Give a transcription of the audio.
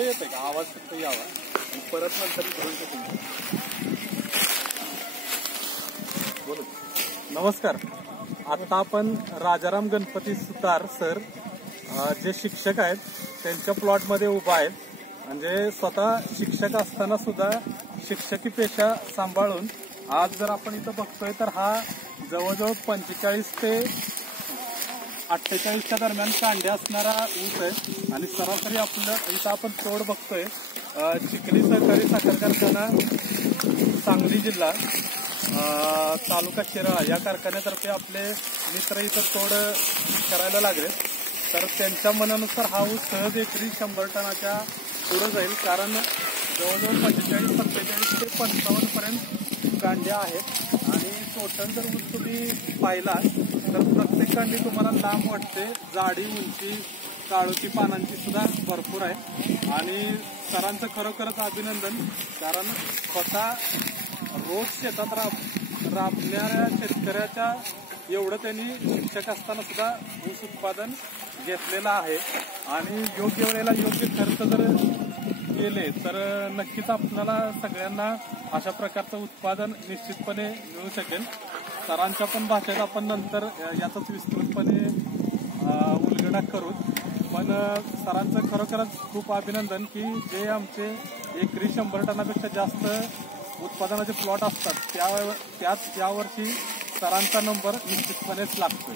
थोडं येतंय का आवाज फक्त यावा आणि परत नंतर इकडून सेटिंग बोलू. नमस्कार. आता आपण राजाराम गणपती सुतार सर जे शिक्षक आहेत त्यांच्या प्लॉटमध्ये उभा आहेत. म्हणजे स्वतः शिक्षक असताना सुद्धा शिक्षकी पेशा सांभाळून आज जर आपण इथं बघतोय तर हा जवळजवळ 45 ते 48च्या दरम्यान कांडे असणारा ऊस आहे. आणि सरासरी आपलं इथं आपण तोड बघतोय चिखली सहकारी साखर कारखाना सांगली जिल्हा तालुका शिराळा या कारखान्यातर्फे आपले मित्र इथं तोड करायला लागले. तर त्यांच्या मनानुसार हा ऊस सहज एकरी 100 टनाच्या पुढे जाईल. कारण जवळजवळ 45, 47 ते 55 पर्यंत कांड्या आहेत. आणि टोटल जर ऊस तुम्ही पाहिला तर प्रत्येक कांडी तुम्हाला लांब वाटते. जाडी, उंची, काळोखी पानांची सुद्धा भरपूर आहे. आणि सरांचं खरोखरच अभिनंदन. कारण स्वतः रोज शेतात राबणाऱ्या शेतकऱ्याच्या एवढं त्यांनी शिक्षक असताना सुद्धा ऊस उत्पादन घेतलेलं आहे. आणि योग्य वेळेला योग्य खर्च जर केले तर नक्कीच आपल्याला सगळ्यांना अशा प्रकारचं उत्पादन निश्चितपणे मिळू शकेल. सरांच्या पण भाषेत आपण नंतर याचाच विस्तृतपणे उलगडा करू. पण सरांचं खरोखरच खूप अभिनंदन की जे आमचे एकरी 100 टनापेक्षा जास्त उत्पादनाचे प्लॉट असतात त्यात यावर्षी सरांचा नंबर निश्चितपणेच लागतोय.